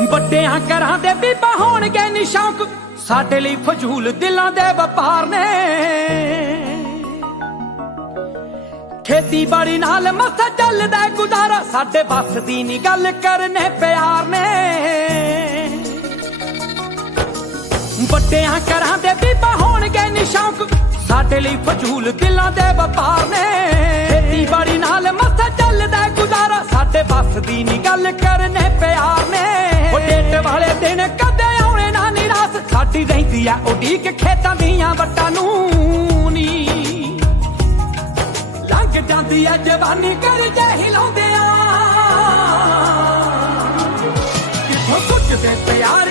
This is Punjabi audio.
ਵੱਡਿਆਂ ਘਰਾਂ ਦੇ ਬੀਬਾ ਹੋਣਗੇ ਨਿਸ਼ੌਕ ਸਾਡੇ ਲਈ ਫਜ਼ੂਲ ਦਿਲਾਂ ਦੇ ਵਪਾਰ ਨੇ। ਖੇਤੀਬਾੜੀ ਨਾਲ ਮਸਾ ਚੱਲਦਾ ਗੁਜ਼ਾਰਾ। ਸਾਡੇ ਬਸ ਦੀ ਨਹੀਂ ਗੱਲ ਕਰਨੇ ਪਿਆਰ ਨੇ। ਵੱਡਿਆਂ ਘਰਾਂ ਦੇ ਬੀਬਾ ਹੋਣਗੇ ਨਿਸ਼ੌਕ ਸਾਡੇ ਲਈ ਫਜ਼ੂਲ ਦਿਲਾਂ ਦੇ ਵਪਾਰ ਨੇ। ਖੇਤੀਬਾੜੀ ਨਾਲ ਮਸਾ ਚੱਲਦਾ ਗੁਜ਼ਾਰਾ। ਸਾਡੇ ਬਸ ਦੀ ਨਹੀਂ ਗੱਲ ਕਰਨੇ ਪਿਆਰ ਦਿਨ ਕਦੇ ਆਉਣੇ ਨਾ ਨਿਰਾਸ ਸਾਡੀ ਰਹਿੰਦੀ ਆ ਉਡੀਕ ਖੇਤਾਂ ਦੀਆਂ ਵੱਟਾਂ ਨੂੰ ਨੀ। ਲੰਘ ਜਾਂਦੀ ਐ ਜਵਾਨੀ ਕਰ ਜੇ ਹਿਲਾਉਂਦੇ ਆ ਕਿਥੋਂ ਤੇ ਪਿਆਰ